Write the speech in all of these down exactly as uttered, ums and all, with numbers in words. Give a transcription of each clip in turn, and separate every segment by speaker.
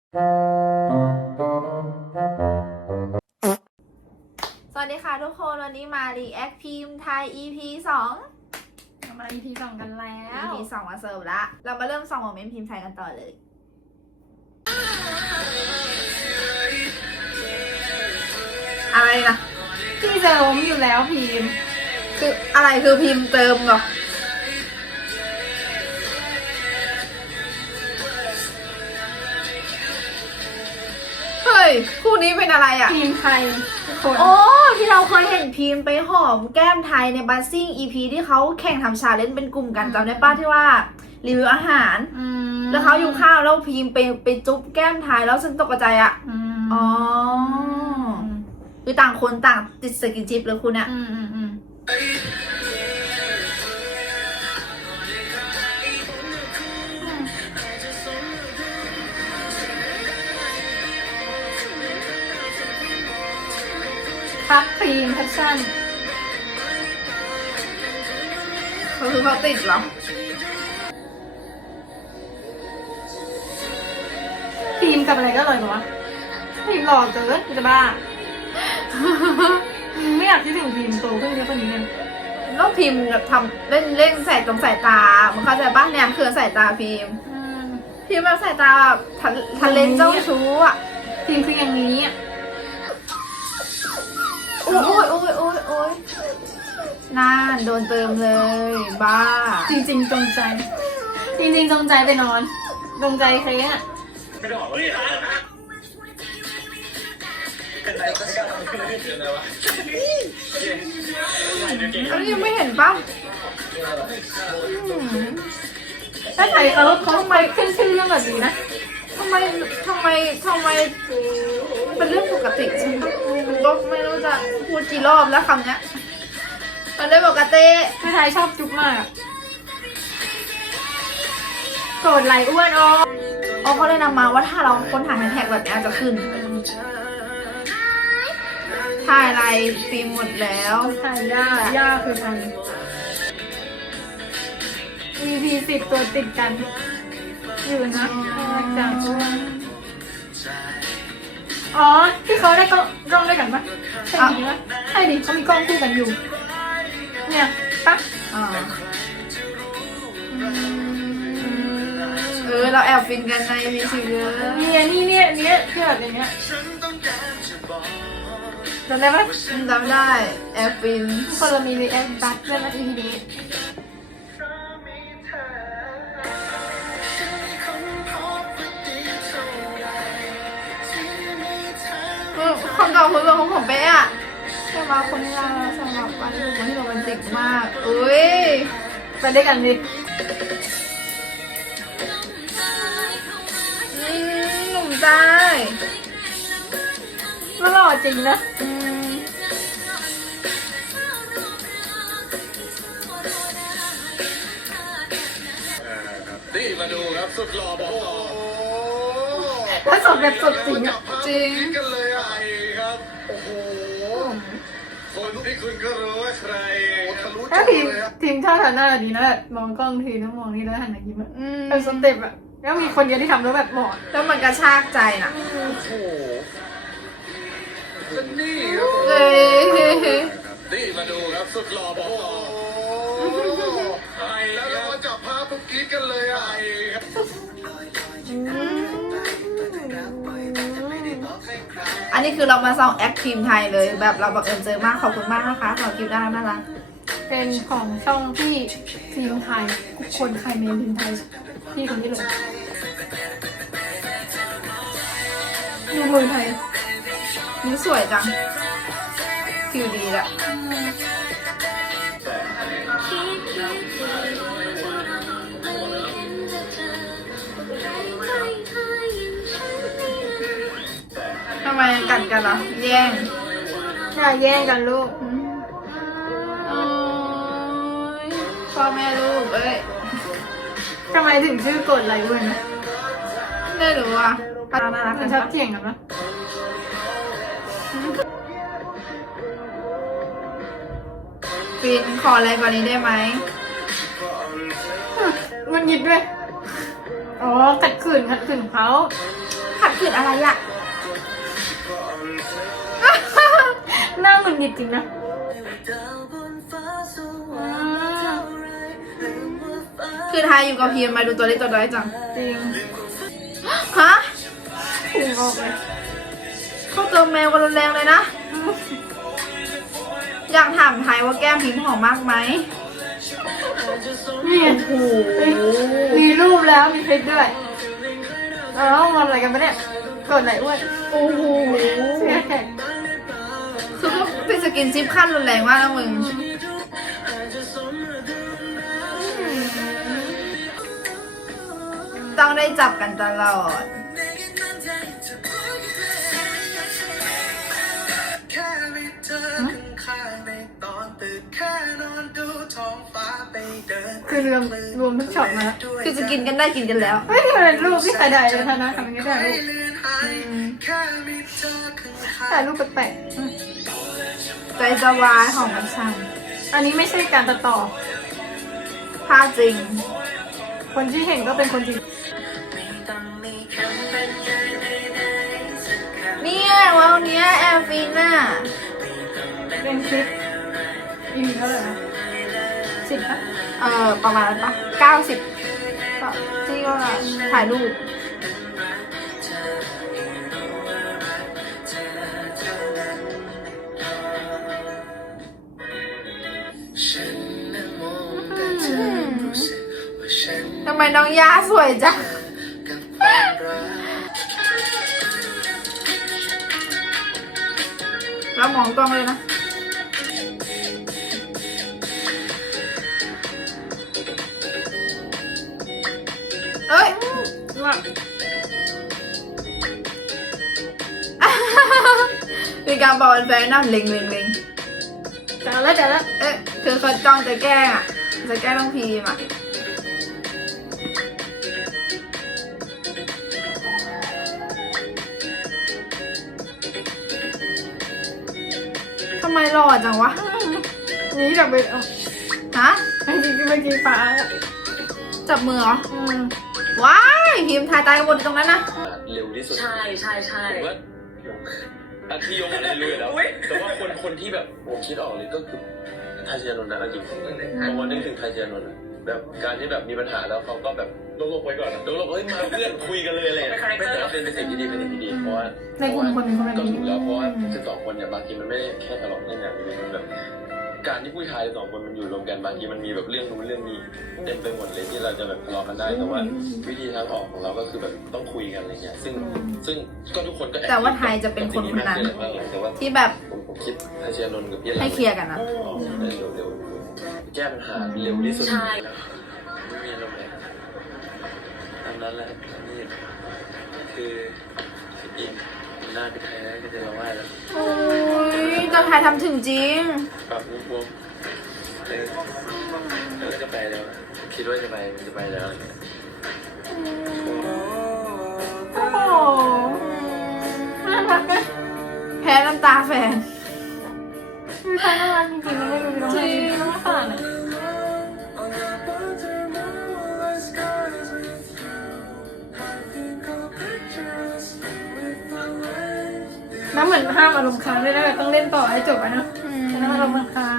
Speaker 1: สวัสดีค่ะทุกคนวันนี้มารีแอคพิมพ์ไทย อี พี สอง
Speaker 2: มา อี พี สองกันแล้ว
Speaker 1: อี พี สองมาเสิร์ฟละเรามาเริ่มส่องโมเมนต์พิมพ์ไทยกันต่อเลยอะไรนะ
Speaker 2: พี่เจิมอยู่แล้วพิมพ์
Speaker 1: คืออะไรคือพิมพ์เติมเหรอเฮ้ยคู่นี้เป็นอะไรอ่ะ
Speaker 2: พิมพ์ไทยทุกคน
Speaker 1: โอ้ที่เราเคยเห็นพิมพ์ไปหอมแก้มไทยในบัสซิ่ง อี พี ที่เขาแข่งทำชาเลนจ์เป็นกลุ่มกันจำได้ป้าที่ว่ารีวิวอาหารแล้วเขาอยู่ข้าวแล้วพิมพ์ไปไปจุ๊บแก้มไทยแล้วฉันตกใจอ่ะอ๋อคือต่างคนต่างติดสกินชิปเลยคุณเนี่ย
Speaker 2: พักครีมแพชชั่น
Speaker 1: เขาคือเขาติดเหรอ
Speaker 2: พิมพ์กับอะไรก็อร่อยหรอวะพิมพ์หล่อเกินจะบ้าไม่อยากคิดถึงพิมพ์โตขึ้นเยอะกว่านี้เลย
Speaker 1: แล้วพิมพ์แบบทำเล่นเล่นใส่ตรงสายตามันเข้าใจป่ะเนี่ยคือสายตาพิมพ์พิมพ์แบบสายตาแบบทะเลนเจ้าชู้อ่ะ
Speaker 2: พิมพ์คืออย่างนี้อ่ะ
Speaker 1: โอ้ยโอ้ยโอ้ยโอ้ยน่าโดนเติมเลยบ้า
Speaker 2: จริงๆจงใจ จริงๆจงใจไปนอนจงใจใครอ่ะไม่ได้บอกว่า
Speaker 1: อันนี้ยังไม่เห็นป่ะ
Speaker 2: ถ้าใครเขาเขาทำไมขึ้นชื่อเรื่องแบบนี้นะ
Speaker 1: ทำไมทำไมทำไมเป็นเรื่องปกติใช่ไหมมันก็ไม่รู้จะพูดกี่รอบแล้วคำเนี้ยมันได้ปกติ
Speaker 2: ถ้าใครชอบจุ๊บมากโกรธไหลอ้วนอ๋อ
Speaker 1: อ๋อเขาเลยนำมาว่าถ้าเราค้นหาแฮชแท็กแบบนี้จะขึ้นถ่ายอะไรฟิล์มหมดแล้ว
Speaker 2: ถ่ายย่าย่าคือใคร อี พี สิบตัวติดกันอยู่นะจากอ๋อที่เขาได้กล้องด้วยกันปะใช่ดิปะใช่ดิเขามีกล้องคู่กันอยู่เนี่ยปะ
Speaker 1: อ่าเออเราแอบฟินกันในมีสิเยอะ
Speaker 2: เนี่ยนี่เนี่ยเนี่ยที่แบบอย่างเงี้ยจำได้ปะ
Speaker 1: จำได้แอบฟิน
Speaker 2: คนเรามีแอบบัตด้วยนะทีนี้
Speaker 1: คนเก่าคนเก่าของผมเป๊ะอะใช่ไหมคนนี้สำหรับวันที่คนที่โรแมนติกมากอุ้ย
Speaker 2: ไปด้วยกันดิ
Speaker 1: หนุ่มใจ
Speaker 2: แล้วหล่อจริงนะ
Speaker 3: นี่มาดูครับสุดหล่อบอกต่อ
Speaker 2: ถ้าสดแบบสดจริงอ่ะ
Speaker 1: จริง
Speaker 3: กันเลยอ่ะครับโอ้โหคนที่คุณก็รู้ว่าใคร
Speaker 2: ถ้าทีมทีมชาติหน้าดีนะแบบมองกล้องทีน้องมองนี่แล้วหันมายิ้มอ่ะเป็นสเต็ปอ่ะแล้วมีคนเดียวที่ทำแล้วแบบเหมาะ
Speaker 1: แล้วมันกระชากใจน่ะ
Speaker 3: โอ้โหนี่
Speaker 1: เฮ้ย
Speaker 3: นี่มาดูครับสุดหล่อบอกต่อแล้วเราจับภาพปุ๊บกิ๊กกันเลยอ่ะ
Speaker 1: อันนี้คือเรามาส่องแอคทีมไทยเลยแบบเราบังเอิญเจอมากขอบคุณมากนะคะสำหรับคลิปน่ารักน่ารัก
Speaker 2: เป็นของช่องที่ทีมไทยทุกคนใครเมนทีมไทยพี่คนนี้เลยดูมือไทย
Speaker 1: นิ้วสวยจังผิวดีแหละทำไมกัดกันเหรอแย่ง
Speaker 2: อย่าแย่งกันลูก
Speaker 1: พ่อแม่ลูกเอ้ย
Speaker 2: ทำไมถึงชื่อกดไลค์ด้วยนะ
Speaker 1: ไม่รู้อ่ะน่ารัก
Speaker 2: มันชอบเถียงกันนะ
Speaker 1: ฟินขออะไรกว่านี้ได้ไหม
Speaker 2: มันยิดด้วยอ๋อขัดขืนขัดขืนเขา
Speaker 1: ขัดขืนอะไรอะ
Speaker 2: หน้าหงุดหงิดจริงนะอืม
Speaker 1: คือทายอยู่กับพีมมาดูตัวเล็กตัวน้อยจัง
Speaker 2: จริง
Speaker 1: ฮะ
Speaker 2: ถูกออกเลย
Speaker 1: เข้าเจอแมวกันรุนแรงเลยนะ อยากถามไทยว่าแก้มพิมพ์หอมมากไหม
Speaker 2: นี่ไง
Speaker 1: โอ้โห
Speaker 2: มีรูปแล้วมีคลิปด้วยเราต้องมาอะไรกันปะเนี่ยกดไหนอ้วน
Speaker 1: โอ้โห
Speaker 2: เสียแขก
Speaker 1: คือก็เป็นสกินชิปขั้นรุนแรงมากนะมึง ต้องได้จับกันตลอด
Speaker 3: แค่มีเธอข้างๆในตอนตื่นแค่นอนดูท้องฟ้าไปเดิน
Speaker 2: คือรวมรวมทุกช็อตมาแล้ว
Speaker 1: คือจะกินกันได้กินกันแล้ว
Speaker 2: เฮ้ยมันเป็นรูปที่ถ่ายได้เลยท่านะทำยังไงได้รูป
Speaker 3: แค่มีเธอข้าง
Speaker 2: ถ่ายรูปแปลก
Speaker 1: ใจจะวายของมันชัน
Speaker 2: ๆอันนี้ไม่ใช่การตัดต่อ
Speaker 1: ภาพจริง
Speaker 2: คนที่เห็นก็เป็นคนจริง
Speaker 1: เนี่ยวันเนี้ยแอร์ฟินน่ะ
Speaker 2: เป็นคลิปอีพีเท่าไหร่นะสิบปะ
Speaker 1: เออประมาณนั้นปะเก้าสิบก็ที่ก็ถ่ายรูป
Speaker 3: ฉันนั้นมองแต่เธอรู้สึกว่าฉัน
Speaker 1: ทำไมน้องย่าสวยจัง
Speaker 3: กับความรัก
Speaker 1: แล้วมองกล้องเลยนะ เอ้ย
Speaker 2: ว่า
Speaker 1: มีการบอกแฟนๆนั่งเล็งเล็งเล็ง
Speaker 2: แต่ละแต่ละ
Speaker 1: เอ๊ะคือเขาจ้องจะแกล้งอ่ะ จะแกล้งน้องพีมอ่ะ ทำไมหล่อจังวะ
Speaker 2: นี่จับเป็นเอา
Speaker 1: ฮะ
Speaker 2: ไอ้จริงเมื่อกี้ฟ้า
Speaker 1: จับมือเหรอ
Speaker 2: อืม
Speaker 1: ว้ายพิมพ์ทายตายกันหมดตรงนั้นนะ
Speaker 4: เร็วที่สุด
Speaker 5: ใช่ใช่ใช่
Speaker 4: ผมว่าอาทิยงอะไรเลยแล้วแต่ว่าคนคนที่แบบผมคิดออกเลยก็คือไทยเชียร์นนท์นะจริงบางวันนึกถึงไทยเชียร์นนท์อะแบบการที่แบบมีปัญหาแล้วเขาก็แบบลงๆไว้ก่อนลงๆเฮ้ยมาเพื่อนคุยกันเลยอะไรอย่างเงี้ยไม่แต่ว่าเป็นเป็นสิ่งที่ดีเป็นสิ่งที่ดีเพราะว่า
Speaker 2: ในกลุ่มคนเป็นคนแบบ
Speaker 4: ก็
Speaker 2: นี้
Speaker 4: ถูกแล้วเพราะว่าสิบสองคนเนี่ยบางทีมันไม่ได้แค่ทะเลาะเรื่องงานมันแบบการที่ผู้ชายสองคนมันอยู่รวมกันบางทีมันมีแบบเรื่องนู้นเรื่องนี้เต็มไปหมดเลยที่เราจะแบบทะเลาะกันได้แต่ว่าวิธีทางออกของเราก็คือแบบต้องคุยกันอะไรเงี้ยซึ่งซึ่งก็ทุกคนก็
Speaker 1: แต่ว่าไทยจะเป็นคนคนนั้น
Speaker 4: แต่ว่า
Speaker 1: ที่แบบ
Speaker 4: ผมผมคิดไทยเชียร์นนท์กับพี่
Speaker 1: ให้เคลียร์กันนะ
Speaker 4: เร็วเร็วแก้ปัญหาเร็วที่สุด
Speaker 5: ใช่
Speaker 4: ไม่มีลมเลยตามนั้นแหละนี่คือพี่อินหน้าพี่ไทยแล้วก็จะร้องไห้แล้ว
Speaker 1: โอ้ยเจ้าไทยทำถึงจริง
Speaker 4: ปรับบวมเออแล้วก็จะไปแล้วคิดว่าจะไปจะไปแล้ว
Speaker 2: โอ้โหน่ารักนะ
Speaker 1: แพ้น้ำตาแฟน
Speaker 2: คือใครน่ารักจริงๆมันไม่รู้น้องจริงน้องขนาดไหนน้ำเหมือนห้ามอารมณ์ค้างด้วยนะแบบต้องเล่นต่อให้จบอะเนาะแต่น้ำอารมณ์มันค้าง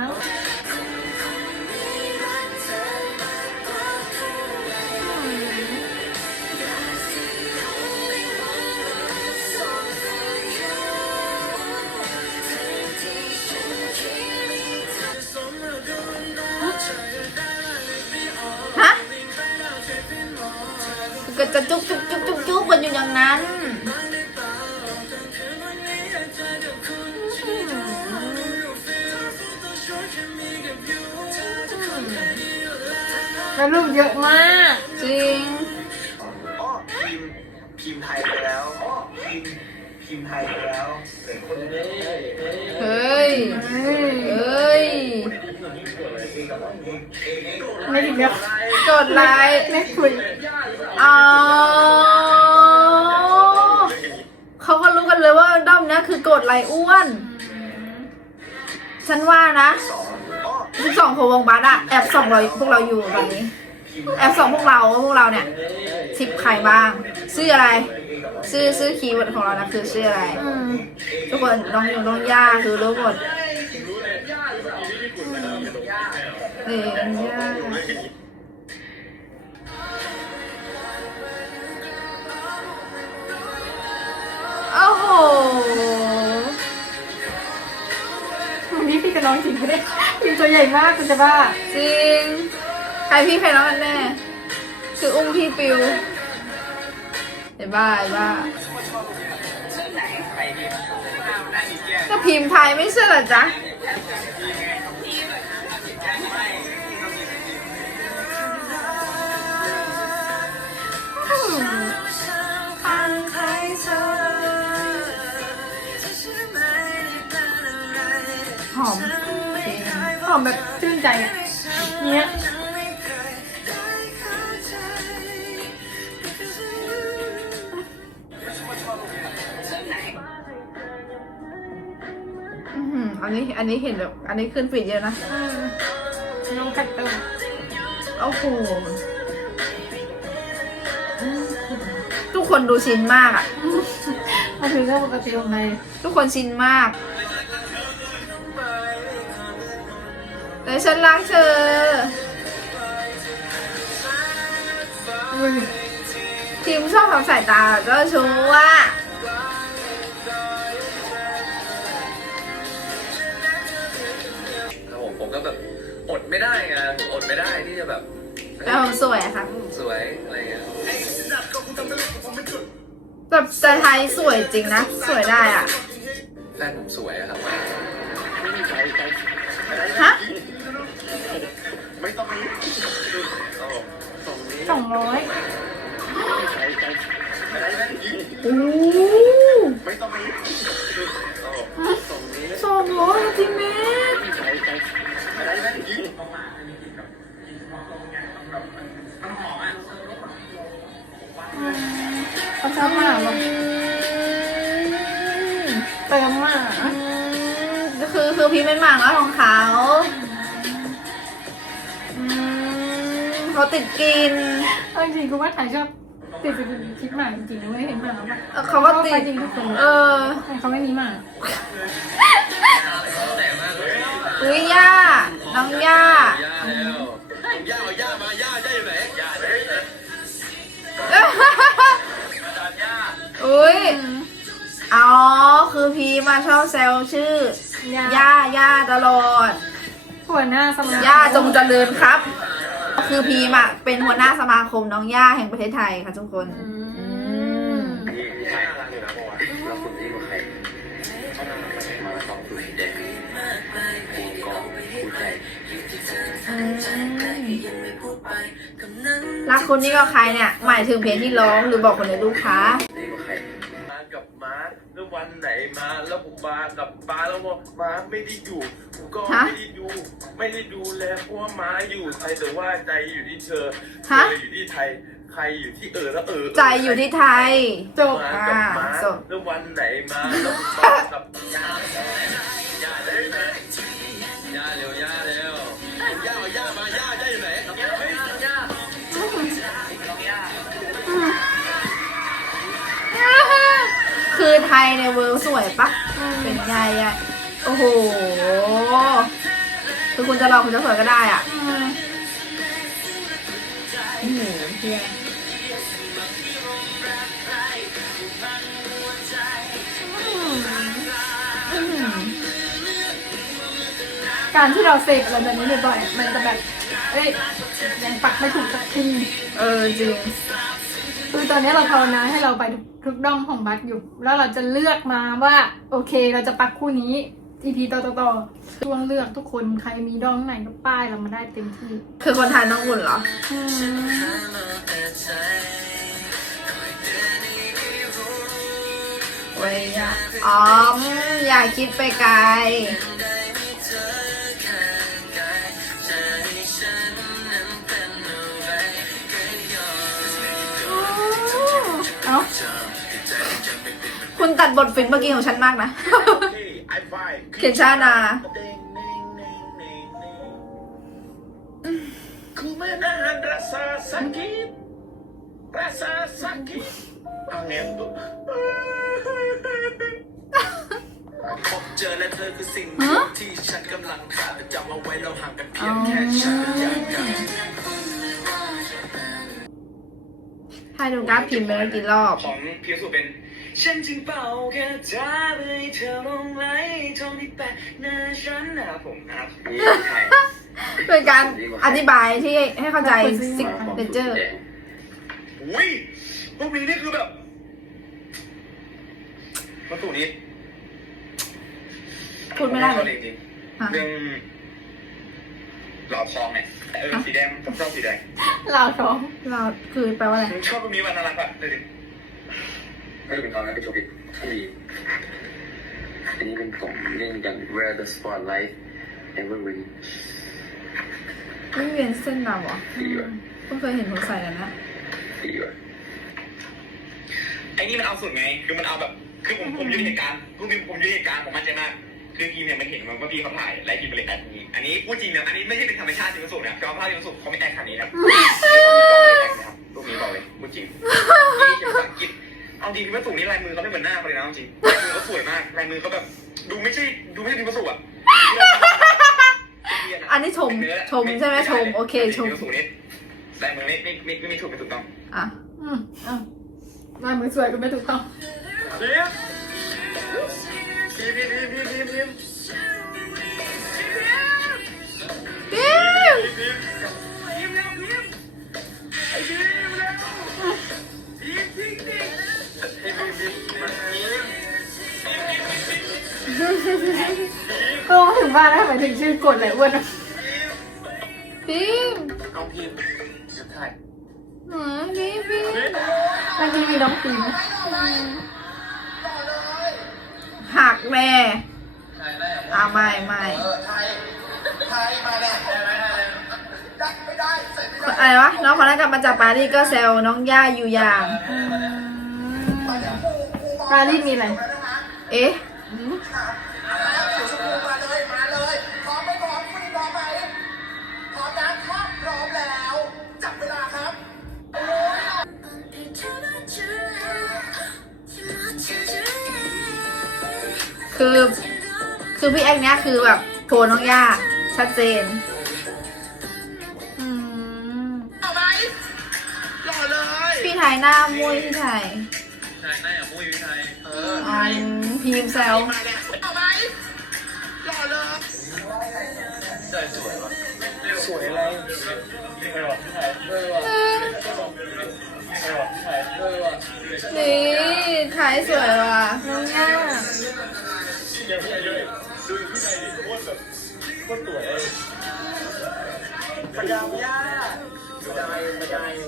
Speaker 1: ฮะก็จะจุกจุกจุกจุกจุกกันอยู่อย่างนั้น
Speaker 2: แล้วรูปเยอะมาก
Speaker 1: จริง
Speaker 6: อ๋อพิมพ์พิมพ์ไทยไปแล้วอ๋อพิมพ์พิมพ์ไทยไปแล้วเป็นคนนี้
Speaker 1: เฮ้ย
Speaker 2: เฮ้ย
Speaker 1: เฮ้ย
Speaker 2: ไม่ถึงเดียว
Speaker 1: กดไลค์
Speaker 2: ไม่คุย
Speaker 1: อ๋อเขาก็รู้กันเลยว่าด้อมเนี้ยคือกดไลค์อ้วน ฉันว่านะ
Speaker 6: สองอ๋อ
Speaker 1: สิบสองโควงบัสอะแอบส่องเราพวกเราอยู่ตอนนี้ แอบส่องพวกเราว่าพวกเราเนี่ยชิปใครบ้างชื่ออะไร
Speaker 6: เองกับ
Speaker 1: ชื่อชื่อคีย์เวิร์ดของเรานะคือชื่ออะไร
Speaker 2: อืม
Speaker 1: ทุกคนน้องอยู่น้องย่าคือรู้หมด
Speaker 4: รู้เลยย่าหรือเปล่าที่ญี่ปุ่นนะครับย่า
Speaker 1: เออย่าโอ้โห
Speaker 2: วันนี้พี่กับน้องจริงไม่ได้พิมพ์ตัวใหญ่มากคุณจะบ้า
Speaker 1: จริง ใครพี่ใครน้องกันแน่ คืออุ้มพี่ปิวไอ้บ้าไอ้บ้าก็พิมพ์ไทยไม่ใช่เหรอจ๊ะ หอม
Speaker 2: หอมแบบชื่นใจอ่ะเนี้ย
Speaker 1: อื้อหืออันนี้อันนี้เห็นแบบอันนี้ขึ้นฟีดเยอะนะ
Speaker 2: อืมน้องคัตเตอร์
Speaker 1: โอ้โหทุกคนดูชินมากอ่ะ
Speaker 2: มันคือเรื่องปกติของใน
Speaker 1: ทุกคนชินมาก แต่ฉันรักเธอ
Speaker 2: อุ้ย
Speaker 1: ทีมชอบทำสายตาก็ชัวร์
Speaker 6: ครับผมผมก็แบบอดไม่ได้ไงผมอดไม่ได้ที่จะแบบ
Speaker 1: แต่ผมสวยอะค่ะ
Speaker 6: สวยอะไรเงี้ย
Speaker 1: แบบแต่ไทยสวยจริงนะ สวยได้อ่ะ
Speaker 6: แฟนผมสวยอะครับ
Speaker 1: ฮะ
Speaker 6: ไม่ต้องมีโอ้ตรงนี้
Speaker 2: สองร้อย
Speaker 1: โอ้
Speaker 6: ไม่ต้องมีโอ้ตรงนี้
Speaker 1: สองร้อยจริงเมตร
Speaker 2: เขาชอบมากแบบเติมมาก
Speaker 1: คือคือพี่เป็นหมาน้อยของเขาอืมเขาติดกิน
Speaker 2: เออจริงๆกูว่าถ่ายชอบติดเป็นคิดหมากจริงๆนะไม่เห็นหมากแบบ
Speaker 1: เออเขาก็ติด
Speaker 2: จริงทุกคน
Speaker 1: เออ
Speaker 2: แต่เขาไม่มีหมาก
Speaker 1: อุ้ยย่า น้องย่า
Speaker 4: ย่าแล้วย่าเอาย่ามาย่าย่าอยู่ไหนย่าไหน
Speaker 1: อุ้ยอ๋อ คือพีมาชอบแซวชื่อ ย่า ย่าตลอด
Speaker 2: หัวหน้าสมา
Speaker 1: ย่าจงเจริญครับ คือพีมอะเป็นหัวหน้าสมาคมน้องย่าแห่งประเทศไทยค่ะทุกคน
Speaker 2: อื
Speaker 1: อื
Speaker 2: ม
Speaker 1: ม
Speaker 6: นี่ใช่รักอยู่นะเมื่อวานแล้วคุณนี่กับใครเขาทำอะไรมาสองสุดเด็กกูกองกูใจ
Speaker 1: รักคุณนี่ก็ใครเนี่ย หมายถึงเพลงที่ร้องหรือบอกคนในลูกค้า
Speaker 6: นี่กับใคร
Speaker 4: มากับม้าแล้ววันไหนมาแล้วผมมากับป้าแล้วว่าม้าไม่ได้อยู่ผมก็
Speaker 1: ฮะ
Speaker 4: ไม่ได้ดู ไม่ได้ดูแลเพราะว่าม้าอยู่ไทยแต่ว่าใจอยู่ที่เธอเธ
Speaker 1: ฮะ
Speaker 4: ออยู่ที่ไทยใครอยู่ที่เออแล้วเออ
Speaker 1: ใจอยู่ที่ไทย
Speaker 2: จบ
Speaker 4: มากับม้า
Speaker 1: อ่าจบ
Speaker 4: แล้ววันไหนมาแล้วผมมากับย่าย่าได้ไหมย่าเร็วย่าเร็วย่าเอาย่ามาย่าย่าอยู่ไหนย่าไม่ย่า
Speaker 1: คือไทยในเวิร์สวยปะเป็นไงอะโอ้โห คือคุณจะรอคุณจะสวยก็ได้อ่ะ
Speaker 2: อืม
Speaker 1: โอ้โหเพีย
Speaker 2: การที่เราเสพอะไรแบบนี้บ่อยๆมันจะแบบ เอ้ยยังปักไม่ถูกสักที
Speaker 1: เออจริง
Speaker 2: คือตอนนี้เราภาวนาให้เราไปทุกทุกด้อมของบัสอยู่ แล้วเราจะเลือกมาว่า โอเคเราจะปักคู่นี้ อี พี ต่อต่อต่อช่วงเลือกทุกคนใครมีด้อมไหนก็ป้ายเรามาได้เต็มที่
Speaker 1: คือคนไทยน้องอุ่นเหรอ
Speaker 2: อืม
Speaker 1: โอ้ยอย่าอ๋อมอย่าคิดไปไกล
Speaker 2: เอ้า
Speaker 1: คุณตัดบทฟินเมื่อกี้ของฉันมากนะ เขียนชานา
Speaker 4: Ku menahan rasa sakit, rasa sakit
Speaker 6: เอาเนี้ย
Speaker 3: พบเจอและเธอคือสิ่ง
Speaker 1: ฮะ
Speaker 3: ที่ฉันกำลังขาดแต่จำเอาไว้เราห่างกันเพียงแค่ฉันกับอยากกัน
Speaker 1: ให้ดูกราฟพิมพ์ไปแล้วกี่รอบ
Speaker 6: ของพิวสุเป็นฉันจึงเป่าแค่เธอให้เธอลงไหลทองที่แปะหน้าฉันนะครับผมนะครับนี่ใคร
Speaker 1: เป็นการอธิบายที่ให้เข้าใจซิกเนเจอร์
Speaker 6: อุ้ยพวกนี้นี่คือแบบมันสูนี้
Speaker 1: พูดไม่ได้
Speaker 6: ผ
Speaker 1: เล
Speaker 6: ชอบ
Speaker 1: ย
Speaker 6: จริง
Speaker 1: ฮะ
Speaker 6: ๆเรื่องหล่อทองเนี่ยเออสีแดงผมชอบสีแดง
Speaker 2: เหล่าท้อง
Speaker 1: เราคือแปลว่าอะไร
Speaker 6: ผมชอบตรงนี้มันน่ารักอะเลยดิไม่เป็นความน่าเป็นโชว์ผิดที่อันนี้เป็นของเรื่องอย่าง Where the Spotlight Ever Rain
Speaker 1: ไม่เวียนเส้นดำเหรอ
Speaker 6: ดีว่ะ
Speaker 1: เพิ่งเคยเห็นคนใส่แล้วนะ
Speaker 6: ดีว่ะไอ้นี่มันเอาสุดไงคือมันเอาแบบคือผมผมอยู่ในเหตุการณ์คือผมอยู่ในเหตุการณ์ผมมั่นใจมากคือกีมเนี่ยมันเห็นมันว่าพี่เขาถ่ายและกีมเป็นเลยแบบนี้อันนี้พูดจริงนะอันนี้ไม่ใช่เป็นธรรมชาติจริงสุดนะคือเอาภาพจริงสุดเขาไม่แต่งขนาดนี้ครับรูปนี้บอกเลยพูดจริงนี่เป็นภาษาอังกฤษเอาจริงพี่วัสดุนี่ลายมือเขาไม่เหมือนหน้าเขาเลยนะจริงลายมือเขาสวยมากลายมือเขาแบบดูไม่ใช่ดูไม่ใช่พี่วัสดุอ่ะ
Speaker 1: อันนี้ชมชมใช่ไหมชมโอเคชม
Speaker 6: พี่วัสดุนี่ลายมือไม่ไม่ไม่ไม่ถูกไม่ถูกต้อง
Speaker 1: อ่ะ
Speaker 2: อืมอ่ะลายมือสวยก็ไม่ถูกต้อง
Speaker 6: พิมพ์พิมพ์พิมพ์พิมพ์พิมพ์พิมพ์
Speaker 1: ปิ๊ม
Speaker 2: ก็ถึงบ้านแล้วทำไมถึงชื่อกดเลยอ้วนอะ
Speaker 1: ปิ๊ม
Speaker 6: เอาพิมพ์จะถ่าย
Speaker 1: หนูปิ๊มปิ๊ม
Speaker 2: เมื่อกี้มีน้องปีไหม
Speaker 1: หักแม่
Speaker 6: ถ่ายได้
Speaker 1: อ่าไม่ไม่
Speaker 3: เออไทยไทยมาแล้วได้ไหมได้ไม่ได้เสร็จไม่ได้
Speaker 1: อะไรวะน้องคนนั้นกลับมาจากปารีสก็แซวน้องย่าอยู่อย่าง
Speaker 2: อืม
Speaker 3: กูกูมอง
Speaker 2: ปารีสมีอะไร
Speaker 3: แล้วนะคะ
Speaker 1: เอ๊ะ
Speaker 3: ครับแล้วสีชมพูมาเลยมาเลยพร้อมไม่พร้อมคุณพร้อมไหมพร้อมนะถ้าพร้อมแล้วจับเวลาครับโอ้ย
Speaker 1: คือคือพี่แอกเนี้ยคือแบบโทรน้องย่าชัดเจน
Speaker 2: อืม
Speaker 3: เอาไหมหล่อเลย
Speaker 1: พี่ไทยหน้ามุ้ยพี่ไทย
Speaker 6: ถ่ายได้อะมุ้ยวิทัยเออ
Speaker 1: อืมพิมพ์แซว
Speaker 3: มาแล้วเอาไหมหล่อเลย
Speaker 6: ใช่สวยวะสวยอะไรไม่หรอกพี่ถ่ายด้วยว่ะไม่หรอกพี่ถ่ายด้วยว่ะ
Speaker 1: นี่ถ่ายสวยว่ะ
Speaker 2: น้องย่า
Speaker 6: ยังพี่ถ่ายด้วยดูพี่ถ่ายดิโคตรแบบโคตรสวยเลยพยายามย่าพยายพยาย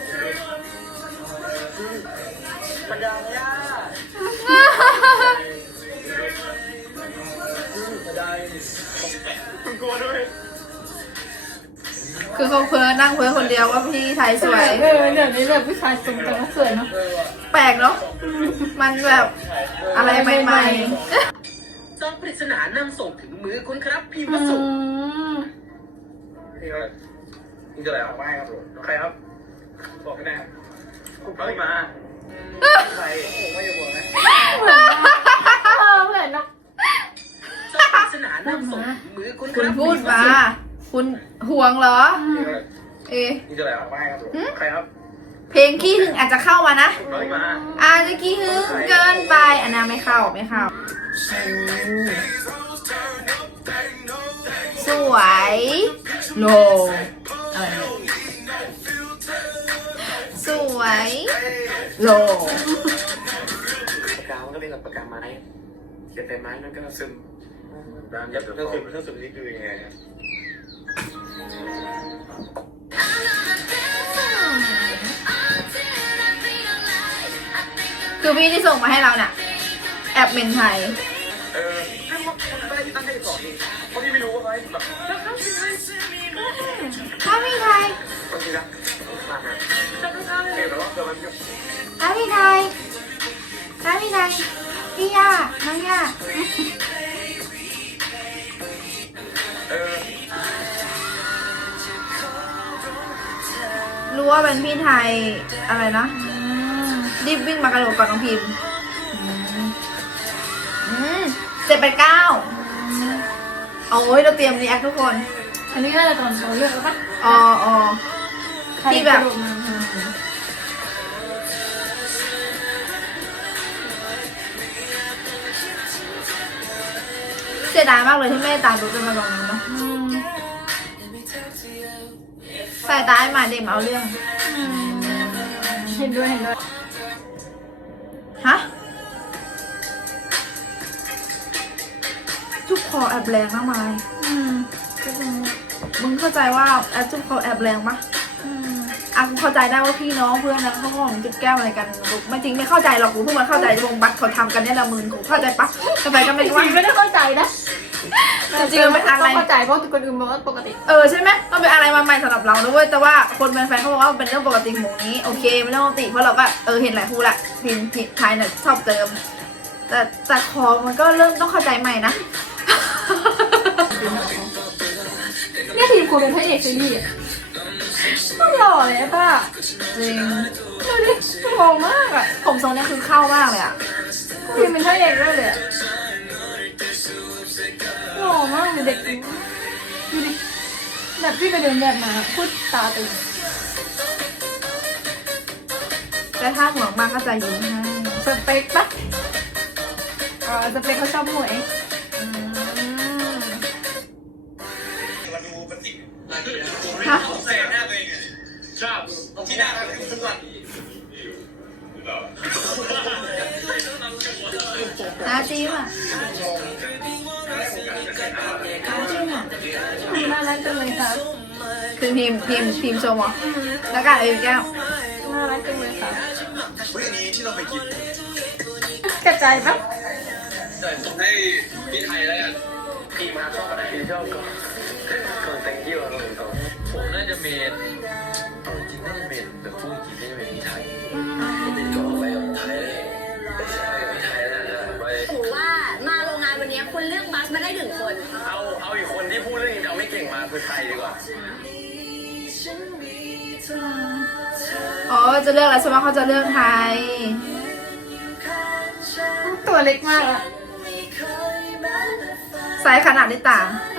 Speaker 6: พยายามย่าคุณกลัวด้วย
Speaker 1: คือเขาเพ้อนั่งเพ้อคนเดียวว่าพี่ไทยสวย
Speaker 2: เออเดี๋ยวนี้แบบผู้ชายทรงแต่งก็สวยเนาะ
Speaker 1: แปลกเนาะมันแบบอะไรใหม่
Speaker 5: ซองปริศนานำส่งถึงมือคุณครับพี่
Speaker 2: อื
Speaker 5: วสุ
Speaker 2: ม
Speaker 6: นี่อะไรนี่จะอะไรอ่ะไม่ครับผมใครครับ บอกไม่ได้ครับคุณเพิ่งมาใครผมไม่จะบอกนะ
Speaker 2: เออเหมือนเนาะ
Speaker 5: ซองปริศนานำส่งถึงมือคุณ
Speaker 1: ๆ
Speaker 5: ค
Speaker 1: คุณ
Speaker 5: รับ
Speaker 1: พูดมา คุณห่วงเหรอ เอ๊ะ
Speaker 6: นี่จะอะไรอ่ะไม่ครับผมใครครับ
Speaker 1: เพลงขี้หึงอาจจะเข้ามานะ
Speaker 6: คุณเพิ่งมา
Speaker 1: อาจจะขี้หึงเกินไปอันนั้นไม่เข้าไม่เข้า สวยโลอะไรเนี่ยสวยโล
Speaker 6: ปากกามันก็เป็นแบบปากกาไม้เขียนแต่ไม้มันก็ซึมน้ำยับถ้าซึมถ้าซึมนี่คือยังไงครับ
Speaker 1: คือพี่ที่ส่งมาให้เราเนี่ยแอบเมนไทย
Speaker 6: เออซึ่งว่าคนได้ตั้งใจสอนเพราะพี่ไม่รู้ว่าเขาแบบ
Speaker 1: ถ้าพี่ไทย
Speaker 6: บางทีนะมากนะเออแต่ว่าเกิดมัน
Speaker 1: ถ้าพี่ไทยถ้าพี่ไทยพี่ย่าน้องย่า
Speaker 6: เออ
Speaker 1: รู้ว่าเป็นพี่ไทยอะไรนะ
Speaker 2: อืม
Speaker 1: รีบวิ่งมากระโดดก่อนน้องพิมพ์อืมเจ็ดแปดเก้าโอ้ยเราเตรียมรีแอคทุกคน
Speaker 2: อันนี้น่าจะตอนเขาเลือกแล้วปะ
Speaker 1: อ๋ออ๋อ ที่แบบ
Speaker 2: ใครกระโดดมา
Speaker 1: เสียดายมากเลยที่ไม่ได้ตามดูจนมาลงนี้เนาะ
Speaker 2: อืม
Speaker 1: สายตาไอ้หมาเด็กมาเอาเรื่อง
Speaker 2: อืมเห็นด้วยเห็นด้วย
Speaker 1: ฮะจุ๊บคอแอบแรงมากมาย
Speaker 2: อืมก็เป็น
Speaker 1: มึงเข้าใจว่าแอบจุ๊บคอแอบแรงปะ
Speaker 2: อืม
Speaker 1: อ่ะกูเข้าใจได้ว่าพี่น้องเพื่อนนะเขาของจุ๊บแก้วอะไรกันกูไม่จริงไม่เข้าใจหรอกกูเพิ่งมาเข้าใจวงบัตรเขาทำกันเนี่ยละมึงกูเข้าใจปะทำไมก็
Speaker 2: จ
Speaker 1: ไม่
Speaker 2: ริ
Speaker 1: ว่า
Speaker 2: งๆไม่ได้เข้าใจนะ
Speaker 1: จริงๆมันเป็นอะไร
Speaker 2: เข้าใจเพราะคนอื่นบอกว่าปกติ
Speaker 1: เออใช่ไหมต้องเป็นอะไรมาใหม่สำหรับเราด้วย แต่ว่าคนแฟนๆเขาบอกว่ามันเป็นเรื่องปกติของหมูนี้โอเคไม่ต้องติเพราะเราก็เออเห็นหลายคู่ละพิมพ์พิมพ์ไทยเนี่ยชอบเติม แต่แต่คอมันก็เริ่มต้องเข้าใจใหม่นะ
Speaker 2: เนี่ยทีมควรเป็นพระเอกซีรีส์อะต้องหล่อเลยอะป้า
Speaker 1: จริง
Speaker 2: ดูดิงงมากอะ
Speaker 1: ผมทรงเนี้ยคือเข้ามากเลยอะ
Speaker 2: ทีมเป็นพระเอกด้วยเลยอะหล่อมากเลยเด็กดูดิแบบพี่ไปเดินแบบมาพูดตาตึง
Speaker 1: แต่ถ้าห่วงมากก็จะยิ้มให้
Speaker 2: สเปคปะอ๋อสเปคเขาชอบหมวย
Speaker 1: อืม
Speaker 6: มาดูปฏิ
Speaker 1: ฮะ
Speaker 6: แสบหน้าตัวเองอะชอบที่หน้าเราทุกวัน
Speaker 1: น้าจิ้มอะน้าจิ้มอะ
Speaker 2: น่ารักจังเลยครับ
Speaker 1: คือพิมพ์พิมพ์พิมพ์ชมเหรอแล้วก็เอ้ยแก้ว
Speaker 2: น่ารักจังเลยครับ
Speaker 6: เฮ้ยอันนี้ที่เราไปกิน
Speaker 2: กระจายปะ
Speaker 6: แต่ให้พี่ไทยแล้วกัน
Speaker 4: พี่มาชอบอะไรพี่ชอบก่อนก่อนแต่งที่เราลงก่อนผมน่าจะเมนเอาจริงน่าจะเมนแต่พูดจริงน่าจะเมนที่ไทยเป็นก่อนไปกับไทยเลยไปกับพี่ไทยแล้วนะไป
Speaker 7: ถือว่ามาโรงงานวันนี้คุณเลือกบัสมาได้หนึ่งคน
Speaker 4: เอาเอาอีกคนที่พูดเรื่องนี้แต่ไม่เก่งมาคือไทยดีกว่า
Speaker 1: อ๋อจะเลือกอะไรใช่ไหมเขาจะเลือกไทย
Speaker 2: ตัวเล็กมากอะ
Speaker 1: ไซส์ขนาดได้ต่าง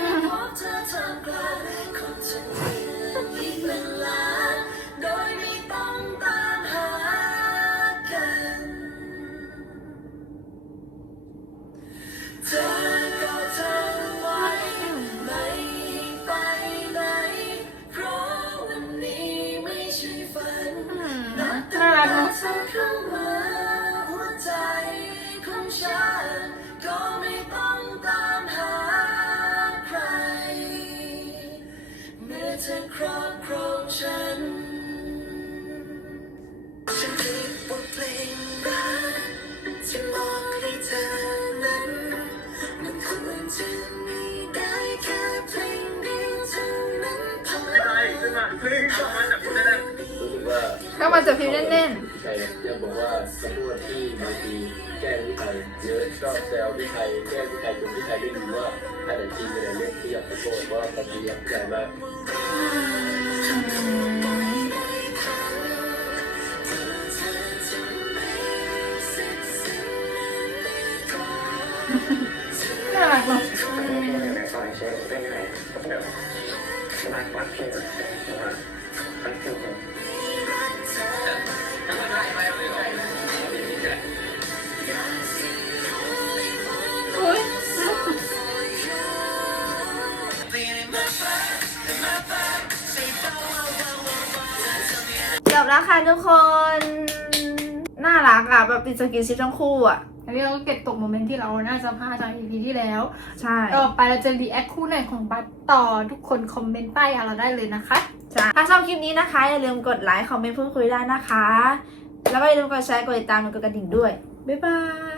Speaker 2: น่ารักเนอะ
Speaker 1: ถ้ามันจะพิมพ์เล่น
Speaker 4: พี่ไทยยังบอกว่าจะพูดที่บางทีแกล้งพี่ไทยเยอะชอบแซวพี่ไทยแกล้งพี่ไทยจนพี่ไทยไม่รู้ว่าอะไรจริงอะไรเล่นที่อยากขอโทษเพราะว่าตอนนี้อยากใจมาก
Speaker 2: น่ารักเนอะ
Speaker 1: อุ๊ยจบแล้วค่ะทุกคน น่ารักอ่ะ แบบติดสกินชิปทั้งคู่อ่ะ
Speaker 2: อันนี้เราก็เก็บตกโมเมนต์ที่เราน่าจะพลาดจาก อี พี ที่แล้ว
Speaker 1: ใช่
Speaker 2: ต่อไปเราจะรีแอคคู่ไหนของบัตต่อทุกคนคอมเมนต์ใต้เราได้เลยนะคะ
Speaker 1: ใช่ถ้าชอบคลิปนี้นะคะ อย่าลืมกดไลค์ คอมเมนต์พูดคุยได้นะคะ แล้วก็อย่าลืมกดแชร์ กดติดตาม กดกระดิ่งด้วย บ๊ายบาย